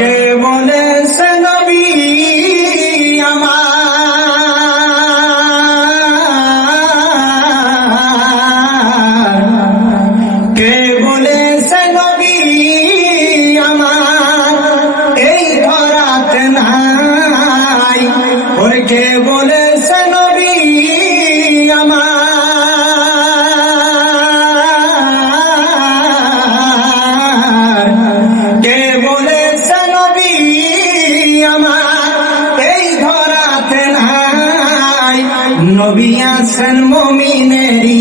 কে বলেছে নবী আমার, কে বলেছে নবী আমার এই ধরাতে নাই, ওর কে বলেছে নবী আমার, কে বলেছে নবী আমার এই ধরাতে নাই, নবী আছেন মুমিনেরই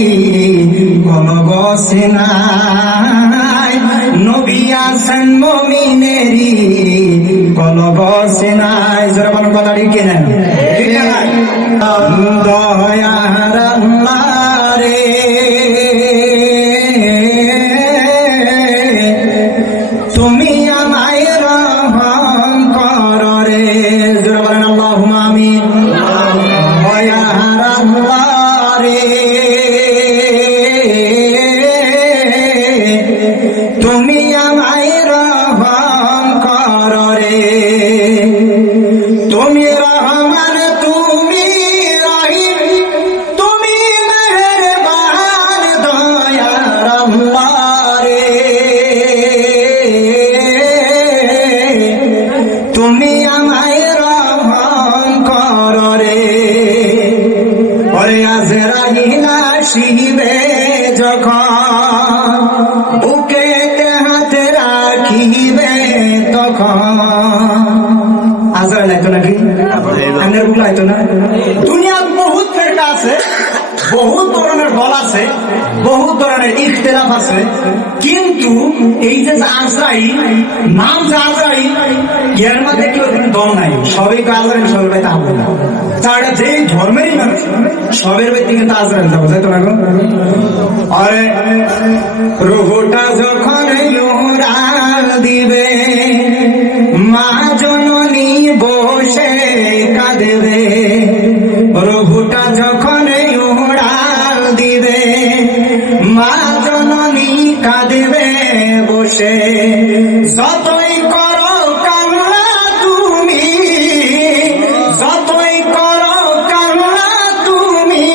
কোন বসে নাই, নবী আছেন মুমিনেরই কোন বসে নাই। যারা বলেন কথা ঠিক কিনা? দয়ার আল্লাহ রে তুমি আমায় রহম কর রে। যারা বলেন আল্লাহুম্মা আমিন। দয়ার আল্লাহ রে তুমি আমায় রহম কর রে, তুমি রহমান তুমি রহিম তুমি মেহেরবান দয়ার আল্লাহ রে তুমি আমায় রহম কর রে। ওরে আজরাইল আসিবে যখন বুকেতে হাত রাখিবে তখন, আজরাইল আইতো নাকি? আপনার বুকে আইতো না? দুনিয়ার বহুত ফেরকা আছে, বহুত ধরনের দল আছে, বহুত ধরনের ইখতিলাফ আছে, কিন্তু এই যে আজরাইল নাম যে আজরাইল এর মধ্যে কেউ দল নাই, সবাই আজরাইল সবের বাড়িতে আসবে না। তারা যে ধর্মেরই মানুষ সবের বাড়িতে কিন্তু আজরাইল যাবো, তাই তো না গো? আরে রুহটা যখন উড়াল দিবে মা জননী বসে কাঁদবে, রুহটা যখন উড়াল দিবে মা জননী কাঁদবে বসে, যতই করো কান্না তুমি, যতই করো কান্না তুমি,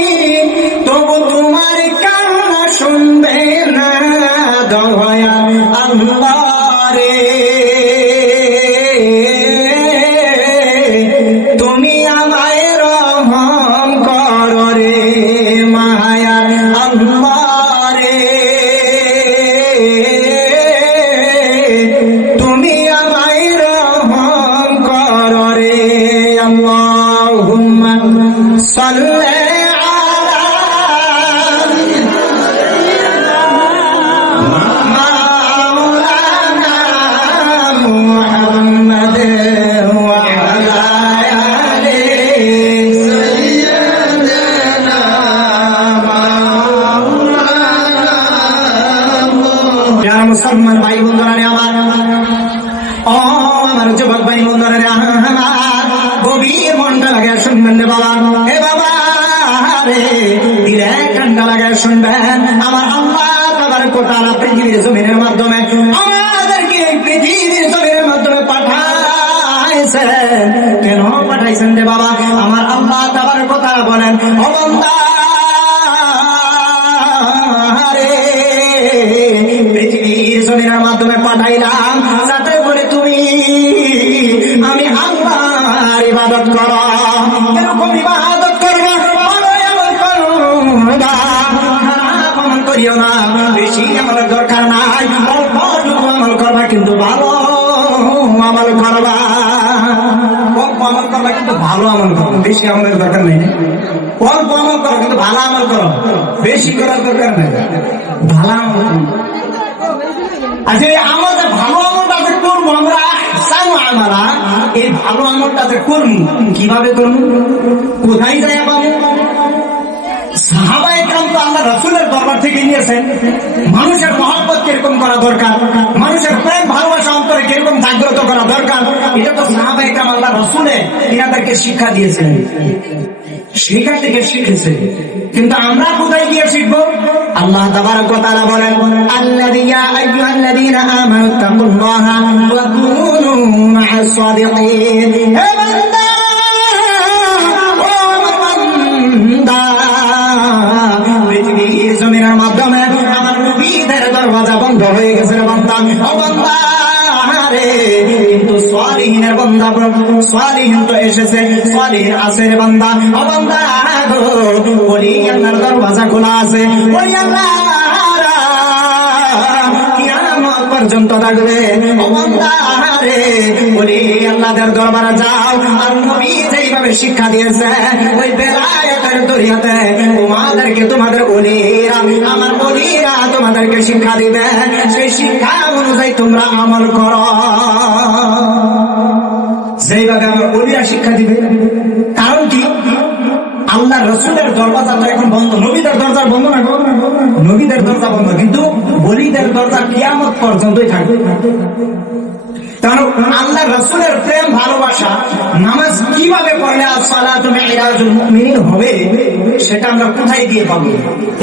তবু তোমার কান্না শুনবে না দয়াল আল্লাহ রে তুমি আমায় রহম কর রে মায়া আল্লাহ রে তুমি আমায় রহম কর রে। আল্লাহুম্মা সাল্লি মুসলমান ভাই বন্ধুরা রে আমার, ও আমার যুবক ভাই বন্ধুরা রে আমার, গভীর মনটা লাগে শুনবেন রে বাবা, হে বাবা রে দিলে ঠান্ডা লাগে শুনবেন। আমার আল্লাহ তাবারক ওয়া তাআলা পৃথিবীর জমিনের মাধ্যমে আমাদেরকে এই পৃথিবীর জমিনের মাধ্যমে পাঠাইছেন। কেন পাঠাইছেন রে বাবা? আমার আল্লাহ তাবারক ওয়া তাআলা বলেন, ও বান্দা পৃথিবীর জমিনের মাধ্যমে পাঠাইলাম যাতে করে তুমি আমি আল্লাহর ইবাদত করো, এরকম ইবাদত করবে, ভালো আমল করবা, খারাপ আমল করিও না, বেশি আমলের দরকার নাই, অল্পটুকু আমল করবা কিন্তু ভালো আমল করবা, অল্প আমল করবা কিন্তু ভালো আমল করবা, বেশি আমলের দরকার নেই, অল্প আমল করো কিন্তু ভালো আমল করো, বেশি করার দরকার নেই, ভালো আমল। আচ্ছা এই আমাদের ভালো আমলটা যে করবো আমরা, আমরা এই ভালো আমলটা যে করবো কিভাবে করবো, কোথায় যায় পাবো? সাহাবায়ে কেরাম তো আল্লাহ রাসূলের দরবার থেকে নিয়েছেন মানুষের মহব্বত কিরকম করা দরকার, মানুষের প্রেম ভালোবাসা অন্তরে কিরকম জাগ্রত করা দরকার, এটা তো সাহাবায়ে কেরাম আল্লাহ রাসূলে এনাদেরকে শিক্ষা দিয়েছেন, সেখান থেকে শিখেছে। কিন্তু আমরা কোথায় গিয়ে শিখবো? আল্লাহ তাবারক ওয়া তাআলা বলেন, আল্লাযী ইয়া আইয়ুহাল্লাযীনা আমানু তাকুল্লাহা ওয়া কুনু মা'আস সাদিকিন। হে বান্দা, ও আমার বান্দা, পৃথিবীর জমিনের মাধ্যমে আমার নবীদের দরওয়াজা বন্ধ হয়ে গেছে রে বান্দা। ও বান্দা রে, কিন্তু সালিহিনের বান্দা, সালিহিন তো এসেছে, সালিহিন আছে রে বান্দা। ও বান্দা গো, ওলি আল্লাহর দরওয়াজা খোলা আছে। ওলি আল্লাহরা কিয়ামত পর্যন্ত থাকবে। ও বান্দা রে, ওলি আল্লাহদের দরবারে যাও, আর নবী যেইভাবে শিক্ষা দিয়েছে ওই বেলায়েতের দরিয়াতে তোমাদেরকে, তোমাদের ওলিরা, আমার ওলিরা তোমাদেরকে শিক্ষা দিবে। সেই শিক্ষা অনুযায়ী তোমরা আমল করো। সেইভাবে আমার ওলিরা শিক্ষা দিবে। কারণ কি? আল্লাহ রসুলের দরজা তো এখন বন্ধ, নবীদের দরজা বন্ধ না, নবীদের দরজা বন্ধ, কিন্তু ওলিদের দরজা কিয়ামত পর্যন্তই থাকবে। কারণ আল্লাহ রসুলের প্রেম, ভালোবাসা, নামাজ কিভাবে পড়লে আসসালাতু মি'রাজুল মুমিনিন হবে, সেটা আমরা কোথায় গিয়ে পাবো?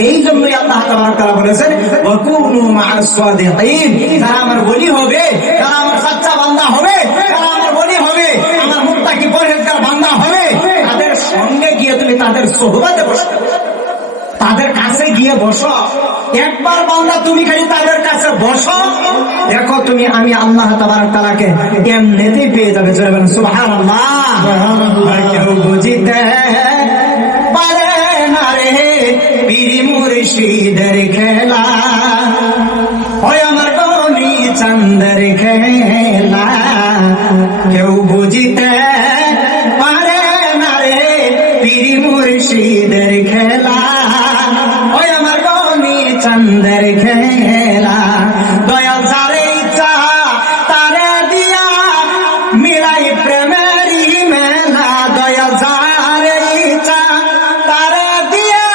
এই জন্যই আল্লাহ তাআলা বলেছেন ওয়া কুনু মা'আস সাদিকিন। যারা আমার ওলি হবে, যারা আমার সচ্চা বান্দা হবে, যারা আমার ওলি হবে, আমার মুত্তাকি পরহেজগার বান্দা হবে, তাদের সঙ্গে গিয়ে তুমি তাদের সোহবতে বসো, তাদের কাছে গিয়ে বসো। একবার বান্দা তুমি খালি তাদের কাছে বসো, দেখো তুমি আমি আল্লাহ তাবারক তাআলাকে এমনিতেই পেয়ে যাবে। সুবহানাল্লাহ। কেউ বুঝিতে পারে না রে পীর মুর্শিদের খেলা, ওই আমার গনি চাঁদের খেলা। কেউ বুঝিতে পারে না রে পীর মুর্শিদের খেলা, ওই আমার গনি চাঁদের খেলা। দয়াল যারে ইচ্ছা তারে দিয়া মিলাই প্রেমেরই মেলা। দয়াল যারে ইচ্ছা তারে দিয়া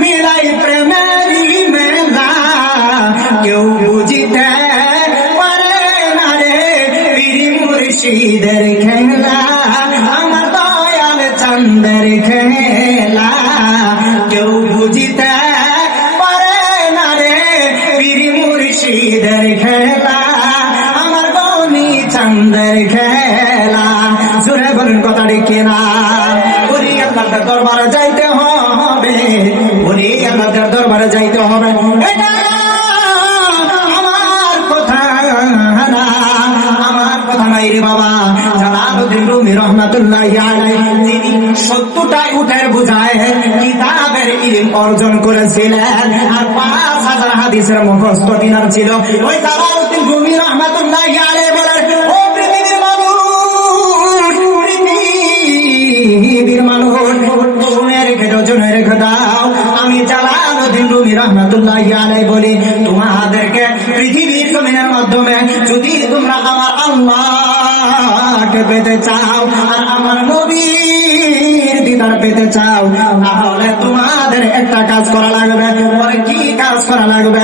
মিলাই প্রেমেরই মেলা। কেউ বুঝিতে পারে না রে পীর মুর্শিদের খেলা, আমার দয়াল চাঁদের খেলা। কেউ বুঝিতে পারে না রে পীর মুর্শিদের খেলা, আমার গনি চাঁদের খেলা। জোরে বলেন কথাটি কেনা। ওলি আল্লাহর দরবারে যাইতে হবে, ওলি আল্লাহর দরবারে যাইতে হবে। এটা আমার কথা না, আমার কথা নাই রে বাবা। জালালউদ্দিন রুমি রাহমাতুল্লাহি আলাইহি, তিনি 70টা উটের বোঝায় কিতাবের ইলম অর্জন করেছিলেন, আর 5000 হাদিসের মুখস্থ তিনার ছিল। ওই জালালউদ্দিন রুমি রাহমাতুল্লাহি আলাইহি বলেন, ও পৃথিবীর মানুষ, পৃথিবীর মানুষ, শুনে রেখে দাও, শুনে রেখে দাও। আমি জালালউদ্দিন রুমি রাহমাতুল্লাহি আলাইহি বলি, তোমাদেরকে পৃথিবীর জমিনের মাধ্যমে যদি তোমরা আমার আল্লাহকে পেতে চাও আর আমার নবীর দিদার পেতে চাও, তাহলে তোমাদের একটা কাজ করা লাগবে। বলে কি কাজ করা লাগবে?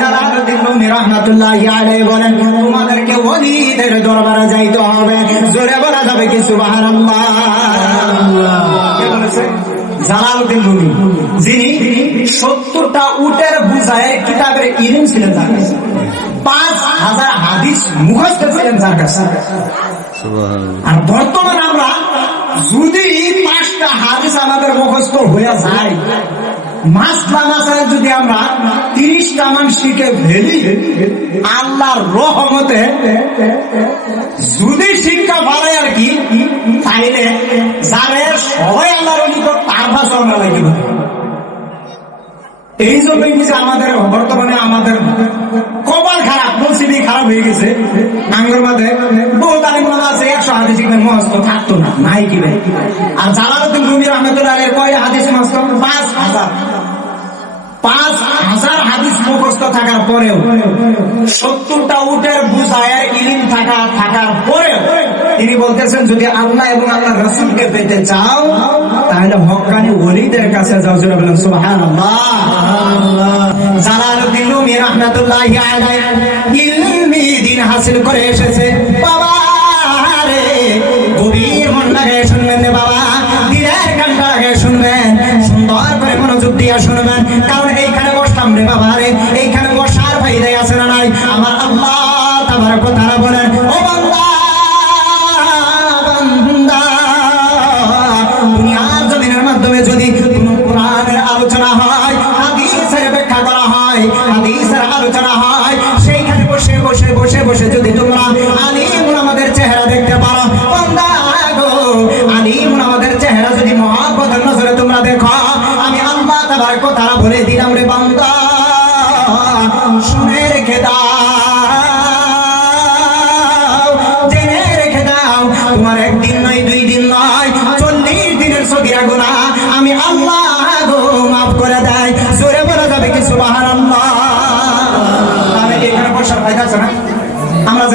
জালালউদ্দিন রুমি রাহমাতুল্লাহি আলাইহি বলেন, তোমাদেরকে ওলিদের দরবারে যাইতে হবে। জোরে বলা যাবে কি সুবহানাল্লাহ? কে বলেছে? জালালউদ্দিন রুমি, যিনি 70টা উটের বোঝায় কিতাবের ইলম ছিলেন তার কাছে, 5000 হাদিস মুখস্থ ছিলেন তার কাছে। আর বর্তমানে আমরা যদি 5টা হাদিস আমাদের মুখস্থ হয়ে যায়, মাসলা মাসাইল যদি আমরা 30টা মান শিখে ফেলি, আল্লাহর রহমতে যদি শিক্ষা বাড়ে আর কি, তাইলে যারে সবাই আল্লাহর নিকট তার ভাষা আমরা লাগিব। এই জন্যই আমাদের বর্তমানে আমাদের কপাল খারাপ, নসিবই খারাপ হয়ে গেছে। আঙ্গুর মাঝে বহু তালিম আছে 100 হাদিস মুখস্থ থাকতো না, নাই কি ভাই। আর জালালউদ্দিন রুমি রাহমাতুল্লাহি আলাইহি কয় হাদিস মুখস্থ? 5000। 5000 হাদিস মুখস্থ থাকার পরেও, 70টা উটের বুঝায়ের ইলম থাকার পরেও তিনি বলতেছেন, যদি আল্লাহ এবং আল্লাহর রাসূলকে পেতে চাও তাহলে হক্কানি ওলিদের কাছে যাও। জোরে বলেন সুবহানাল্লাহ। জালালউদ্দিন রুমি রাহমাতুল্লাহি আলাইহি ইলমি দ্বীন হাসিল করে এসেছে। বাবা রে, গভীর মন লাগায় শুনবেন রে বাবা, দিলের কানটা লাগায় শুনবেন, সুন্দর করে মনোযোগ দিয়ে শুনবেন। কারণ এইখানে বসলাম রে বাবা রে, এইখানে বসার ফায়দা আছে না নাই? আমার আল্লাহ তাবারক ওয়া তাআলা বলেন, ও বান্দা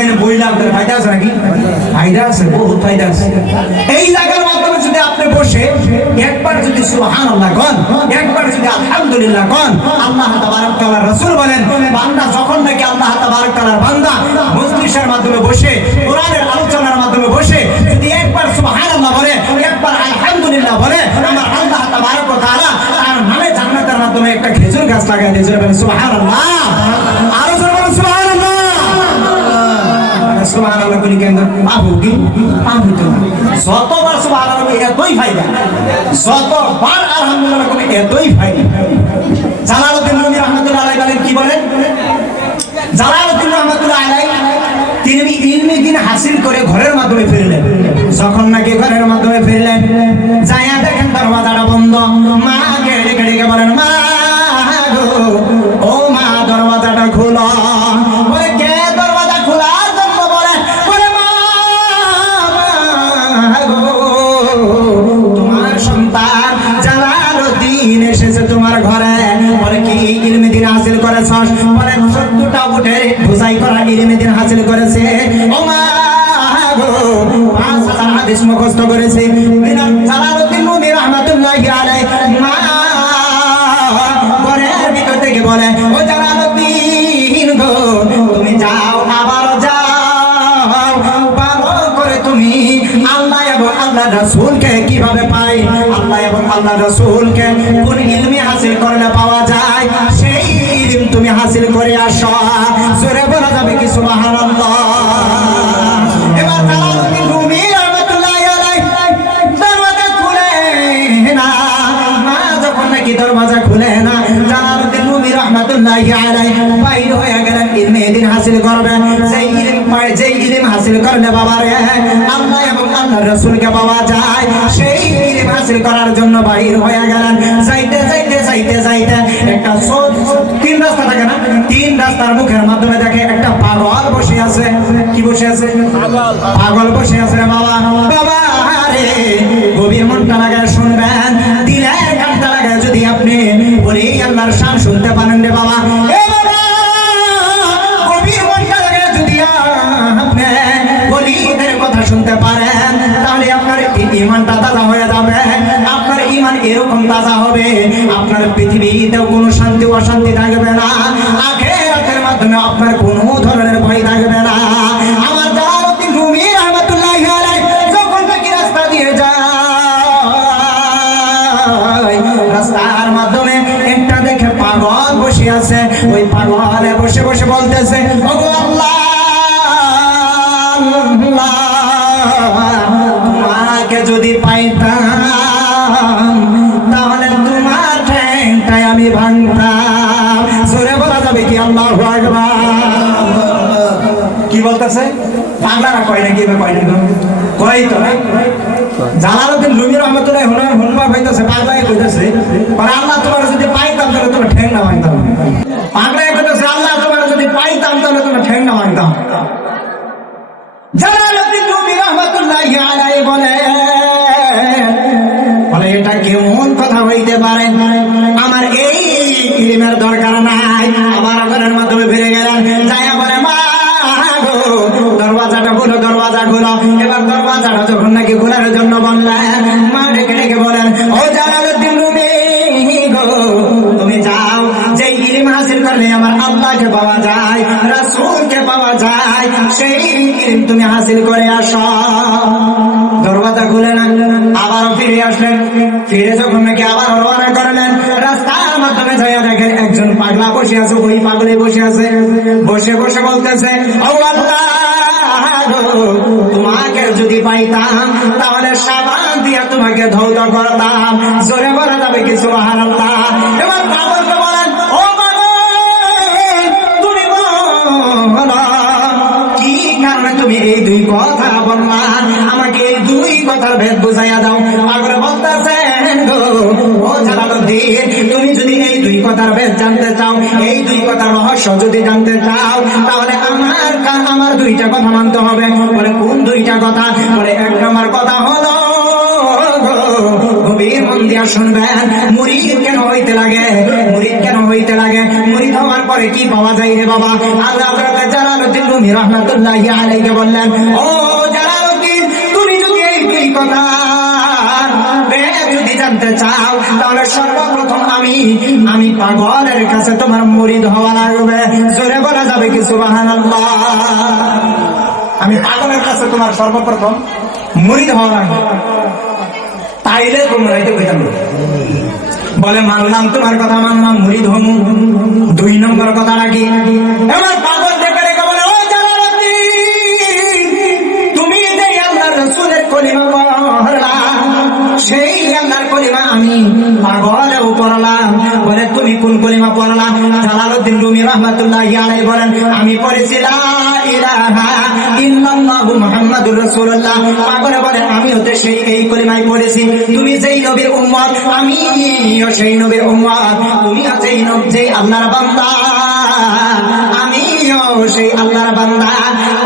কইনে বইলা আপনার ফায়দা আছে নাকি? ফায়দা আছে, বহুত ফায়দা আছে। এই জায়গার মাধ্যমে যদি আপনি বসে একবার যদি সুবহানাল্লাহ কোন, একবার যদি আলহামদুলিল্লাহ কোন, আল্লাহ তাবারক তাআলা রাসূল বলেন বান্দা যখন নাকি আল্লাহ তাবারক তাআলার বান্দা মজলিসের মাধ্যমে বসে কোরআনের আলোচনার মাধ্যমে বসে যদি একবার সুবহানাল্লাহ বলে, একবার আলহামদুলিল্লাহ বলে, আমার আল্লাহ তাবারক তাআলা তার নামে জান্নাতের মাধ্যমে একটা খেজুর গাছ লাগায় দিয়েছে। বলেন সুবহানাল্লাহ, আরো জোরে বলেন সুবহানাল্লাহ। সুবহানাল্লাহ বলি কেন পাবো কি? পাবো তো যতবার সুবহানাল্লাহ এতই ফায়দা, যতবার আলহামদুলিল্লাহ বলি এতই ফায়দা। জালালউদ্দিন রুমি রাহমাতুল্লাহ আলাইহি বলেন, কি বলেন? জালালউদ্দিন রাহমাতুল্লাহ আলাইহি তিনি ইলমি দ্বীন হাসিল করে ঘরের মাধ্যমে ফিরলেন। যখন নাকি ঘরের মাধ্যমে ফিরলেন, যায়া দেখেন দরওয়াজাটা বন্ধ। মা কেড়ে কেড়ে বলেন, মা গো, ও মা দরওয়াজাটা খোলো। বলে কে দরওয়াজা খোলার জন্য? বলে বলে মা গো, তোমার সন্তান জালালউদ্দিন এসেছে তোমার ঘরে। বলে কি ইলমি দ্বীন হাসিল করেছস? বলে 70টা উঠে বোঝাই করা ইলমি দ্বীন হাসিল করেছে। ও মা গো, 5000 হাদিস মুখস্থ করেছে। জালালউদ্দিন রুমি রাহমাতুল্লাহি আলাইহি মা ঘরের ভিতর থেকে বলে, ও জালালউদ্দিন গো, তুমি যাও, আবার যাও, ভালো করে তুমি আল্লাহ এবং আল্লাহ রাসূলকে কিভাবে পাই, আল্লাহ এবং আল্লাহ রাসূলকে কোন ইলমি হাসিল করলে পাওয়া যায়, সেই ইলম তুমি হাসিল করে আসো। জোরে বলা যাবে কি সুবহানাল্লাহ? এবার জালালউদ্দিন রুমি রাহমাতুল্লাহি আলাইহি দরওয়াজা খুলে না। মা যখন নাকি দরওয়াজা খুলে না, জালালউদ্দিন রুমি রাহমাতুল্লাহি আলাইহি বাইরে হয়ে গেলেন ইলমে দ্বীন হাসিল করবেন। যেই ইলম হাসিল করলে বাবারে আল্লাহ এবং আল্লাহর রাসূলকে পাওয়া যায়, সেই ইলম হাসিল করার জন্য বাইরে হয়ে গেলেন। যাইতে যাইতে যাইতে যাইতে একটা তিন রাস্তা থাকে না, তিন রাস্তার মুখের মাধ্যমে দেখে একটা পাগল বসে আছে। কি বসে আছে? পাগল বসে আছে রে বাবা। বাবা রে, গভীর মনটা লাগায় শুনবেন, দিলের কানটা লাগায় যদি আপনি বলি আল্লাহর শান শুনতে পারেন রে বাবা। এ বাবা, গভীর মনটা লাগায় যদি আপনি বলিদের কথা শুনতে পারেন, তাহলে আপনার ঈমানটা তাজা হয়ে যাবে। আপনার ঈমান এরকম তাজা হবে, আপনার পৃথিবীতেও কোনো শান্তি অশান্তি থাকবে না, আখিরাতের মাধ্যমে আপনার কোনো ধরনের ভয় থাকবে না। আমার জালালউদ্দিন রুমি রাহমাতুল্লাহি আলাইহি যখন নাকি রাস্তা দিয়ে যায়, রাস্তার মাধ্যমে একটা দেখে পাগল বসে আছে। ওই পাগলে বসে বসে বলতেছে, ওগো আল্লাহ, তোমাকে যদি পাইতাম তাহলে তোমার ঠ্যাংটাই আমি ভাঙতাম। জোরে বলা যাবে কি আল্লাহু আকবার? কি বলতেছে? পাগলারা কয় নাকি? কয় নাকি? কয় তো না। জালালউদ্দিন রুমি রাহমাতুল্লাহি আলাইহি হুনবা কইতাছে, পাগলাই কইতাছে, আর আল্লাহ তোমার যদি পাইতাম তাহলে তোমার ঠ্যাং না ভাঙতাম। পাগলাই কইতাছে, আল্লাহ তোমার যদি পাইতাম তাহলে তোমার ঠ্যাং না ভাঙতাম। জালালউদ্দিন রুমি রাহমাতুল্লাহি আলাইহি বলে, এটা কেমন কথা হইতে পারে? আমার এই ইলমের দরকার নাই। আবার ঘরের মাধ্যমে ফিরে গেলেন, যাইয়া বলে, মা গো, দরওয়াজাটা খুলো, দরওয়াজা খুলো। এবার দরওয়াজাটা যখন নাকি খোলার জন্য বললেন, মা ডেকে ডেকে বলেন, ও জালালউদ্দিন রুমি গো, তুমি যাও, যে ইলম হাসিল করলে আমার আল্লাহকে পাওয়া যায়, রাসূলকে পাওয়া যায়, সেই ইলম তুমি হাসিল করে আসো। দরওয়াজা খুলে না, আবার ফিরে আসলেন। ফিরে যখন নাকি আবার রওনা করলেন, রাস্তার মাধ্যমে যাইয়া দেখেন একজন পাগলা বসে আছে। ওই পাগলে বসে আছে, বসে বসে বলতেছে, ও আল্লাহ, তোমাকে যদি পাইতাম তাহলে সাবান দিয়া তোমাকে ধৌত করতাম। জোরে বলা যাবে কি সুবহানাল্লাহ? এবার পাগলকে বলেন, ও পাগল, তুমি বলো কি কারণে তুমি এই দুই কথা বললা? আমাকে এই দুই কথার ভেদ বুঝাইয়া দাও। পাগল বলতেছেন, গো ও জালালউদ্দিন, তুমি যদি এই দুই কথার ভেদ জানতে চাও, এই দুই কথার রহস্য যদি জানতে চাও, তাহলে আমার দুইটা কথা মানতে হবে। বলে কোন দুইটা কথা? বলে এক নম্বর কথা হলো, গভীর মন দিয়া শুনবেন, মুরিদ কেন হইতে লাগে? মুরিদ কেন হইতে লাগে? মুরিদ হওয়ার পরে কি পাওয়া যায় রে বাবা? আল্লাহ জালালউদ্দিন রুমি রহমাতুল্লাহি আলাইহি বললেন, ও জালালউদ্দিন, তুমি যদি এই দুই কথা যদি জানতে চাও তাহলে সর্বপ্রথম আমি পাগলের কাছে তোমার মুরিদ হওয়া লাগবে। জোরে বলা যাবে কি সুবহানাল্লাহ? আমি পাগলের কাছে তোমার সর্বপ্রথম মুরিদ হওয়া লাগবে, তাইলে তোমরা এটা কইতাম বলে মানলাম তোমার কথা, মানলাম, মুরিদ হম। 2 নম্বর কথা নাকি এবার পাগল দেখে রেখে বলে, ও জালালউদ্দিন, তুমি যে আল্লাহর রাসূলের কলিমা পড়লা, সেই আল্লাহর কলিমা আমি পাগলেও পড়লাম। বলে তুমি কোন কলিমা পড়লা? জালালউদ্দিন রুমি রহমাতুল্লাহি আলাইহি বলেন, আমি পড়েছি লা ইলাহা ইল্লাল্লাহু মুহাম্মাদুর রাসূলুল্লাহ। পাগলে বলে, আমি হতে সেই এই কলিমাই পড়েছি। তুমি যেই নবীর উম্মত, আমিও সেই নবীর উম্মত। তুমি যেই আল্লাহর বান্দা, আমিও সেই আল্লাহর বান্দা।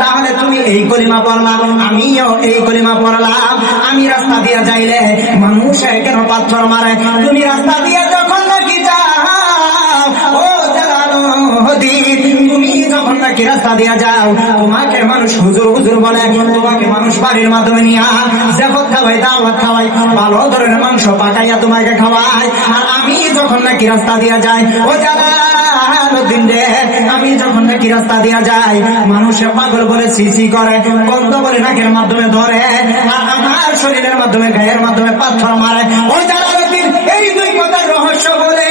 তাহলে তুমি এই কলিমা পড়লাম, আমিও এই কলিমা পড়লাম। আমি রাস্তা দিয়ে যাইলে মানুষ কেন পাথর মারে? তুমি রাস্তা দিয়ে যখন নাকি যাও, ও জালালউদ্দিন, তুমি যখন নাকি রাস্তা দিয়ে যাও, তোমাকে মানুষ হুজুর হুজুর বলে, তোমাকে মানুষ বাড়ির মাধ্যমে নিয়ে জাফত খাওয়াই, দাওয়াত খাওয়াই, ভালো ধরনের মাংস পাকাইয়া তোমাকে খাওয়াই। আর আমি যখন নাকি রাস্তা দিয়ে যাই, ও জালালউদ্দিন রে, আমি যখন নাকি রাস্তা দিয়ে যাই, মানুষে পাগল বলে সিসি করে, বন্ধ বলে নাকের মাধ্যমে ধরে, আর আমার শরীরের মাধ্যমে, গায়ের মাধ্যমে পাথর মারে। ও জালালউদ্দিন, এই 2 কথার রহস্য বলে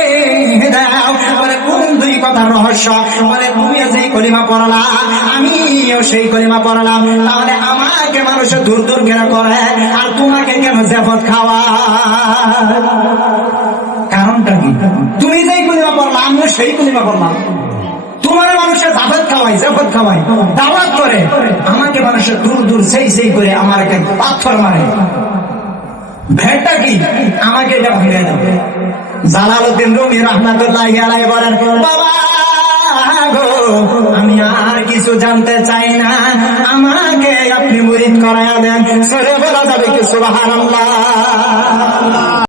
দাও। বলে কোন 2 কথার রহস্য? বলে তুমি যেই কলিমা পড়লা, আমিও সেই কলিমা পড়লাম। তাহলে আমাকে মানুষ দূর দূর কেন করে, আর তোমাকে কেন জাফত খাওয়া? কারণটা কি? তুমি যেই কলিমা পড়লা, আমিও সেই কলিমা পড়লাম। তোমার মানুষের জাফত খাওয়াই, জাফত খাওয়াই, দাওয়াত করে, আমাকে মানুষের দূর দূর সেই করে আমাকে পাথর মারে। ভেটটা কি? আমাকে এটা ফিরে দাও। জালালউদ্দিন রুমি রাহমাতুল্লাহি আলাইহি বলেন, বাবা গো, আমি আর কিছু জানতে চাই না, আমাকে আপনি মুরিদ করায়া দেন। সরে বলা যাবে কি সুবহানাল্লাহ?